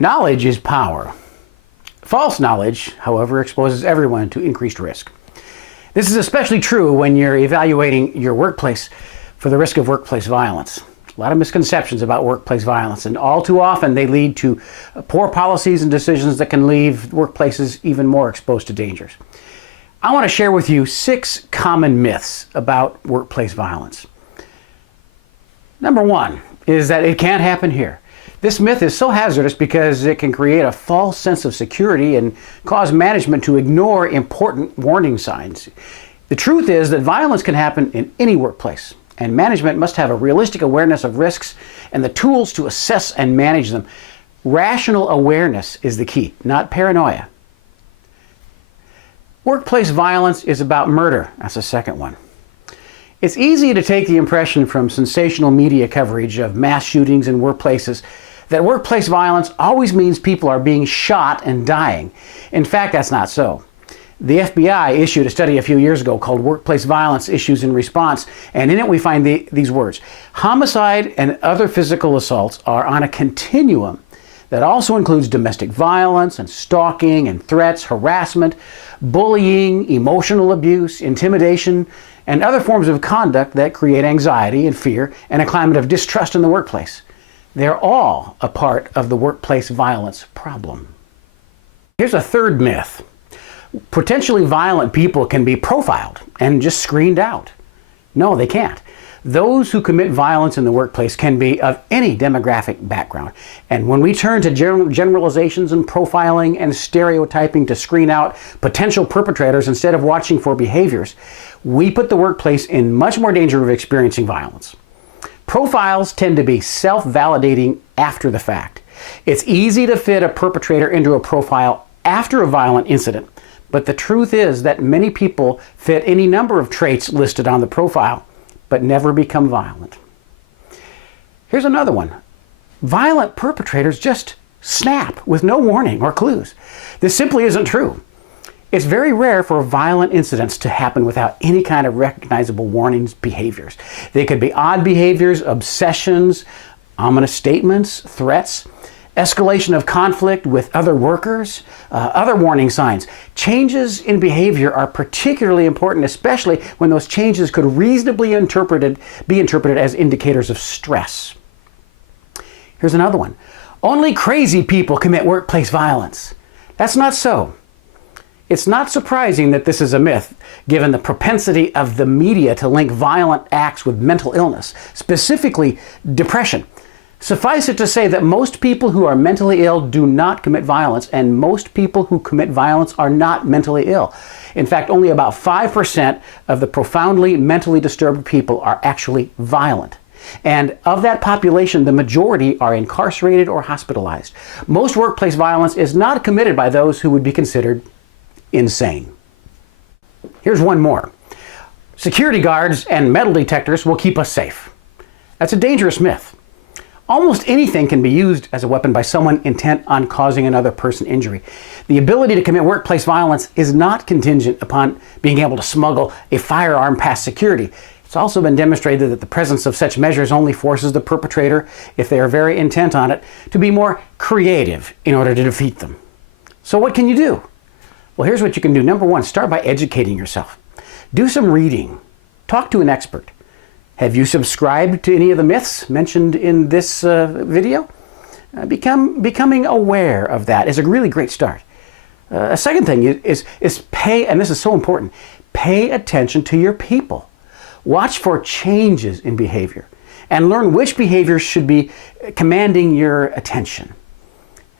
Knowledge is power. False knowledge, however, exposes everyone to increased risk. This is especially true when you're evaluating your workplace for the risk of workplace violence. A lot of misconceptions about workplace violence, and all too often they lead to poor policies and decisions that can leave workplaces even more exposed to dangers. I want to share with you 6 common myths about workplace violence. Number 1 is that it can't happen here. This myth is so hazardous because it can create a false sense of security and cause management to ignore important warning signs. The truth is that violence can happen in any workplace, and management must have a realistic awareness of risks and the tools to assess and manage them. Rational awareness is the key, not paranoia. Workplace violence is about murder. That's the second one. It's easy to take the impression from sensational media coverage of mass shootings in workplaces that workplace violence always means people are being shot and dying. In fact, that's not so. The FBI issued a study a few years ago called Workplace Violence Issues in Response, and in it we find these words: homicide and other physical assaults are on a continuum that also includes domestic violence and stalking and threats, harassment, bullying, emotional abuse, intimidation, and other forms of conduct that create anxiety and fear and a climate of distrust in the workplace. They're all a part of the workplace violence problem. Here's a third myth. Potentially violent people can be profiled and just screened out. No, they can't. Those who commit violence in the workplace can be of any demographic background. And when we turn to generalizations and profiling and stereotyping to screen out potential perpetrators instead of watching for behaviors, we put the workplace in much more danger of experiencing violence. Profiles tend to be self-validating after the fact. It's easy to fit a perpetrator into a profile after a violent incident, but the truth is that many people fit any number of traits listed on the profile, but never become violent. Here's another one. Violent perpetrators just snap with no warning or clues. This simply isn't true. It's very rare for violent incidents to happen without any kind of recognizable warnings, behaviors. They could be odd behaviors, obsessions, ominous statements, threats, escalation of conflict with other workers, other warning signs. Changes in behavior are particularly important, especially when those changes could reasonably be interpreted as indicators of stress. Here's another one. Only crazy people commit workplace violence. That's not so. It's not surprising that this is a myth, given the propensity of the media to link violent acts with mental illness, specifically depression. Suffice it to say that most people who are mentally ill do not commit violence, and most people who commit violence are not mentally ill. In fact, only about 5% of the profoundly mentally disturbed people are actually violent. And of that population, the majority are incarcerated or hospitalized. Most workplace violence is not committed by those who would be considered insane. Here's one more. Security guards and metal detectors will keep us safe. That's a dangerous myth. Almost anything can be used as a weapon by someone intent on causing another person injury. The ability to commit workplace violence is not contingent upon being able to smuggle a firearm past security. It's also been demonstrated that the presence of such measures only forces the perpetrator, if they are very intent on it, to be more creative in order to defeat them. So what can you do? Well, here's what you can do. Number 1, start by educating yourself. Do some reading. Talk to an expert. Have you subscribed to any of the myths mentioned in this video? Becoming aware of that is a really great start. A second thing is pay, and this is so important, pay attention to your people. Watch for changes in behavior and learn which behaviors should be commanding your attention.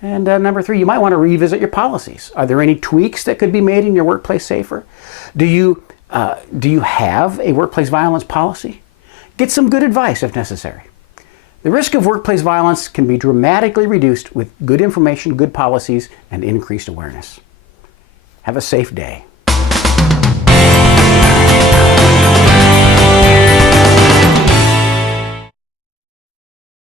And number 3, you might want to revisit your policies. Are there any tweaks that could be made in your workplace safer? Do you have a workplace violence policy? Get some good advice if necessary. The risk of workplace violence can be dramatically reduced with good information, good policies, and increased awareness. Have a safe day.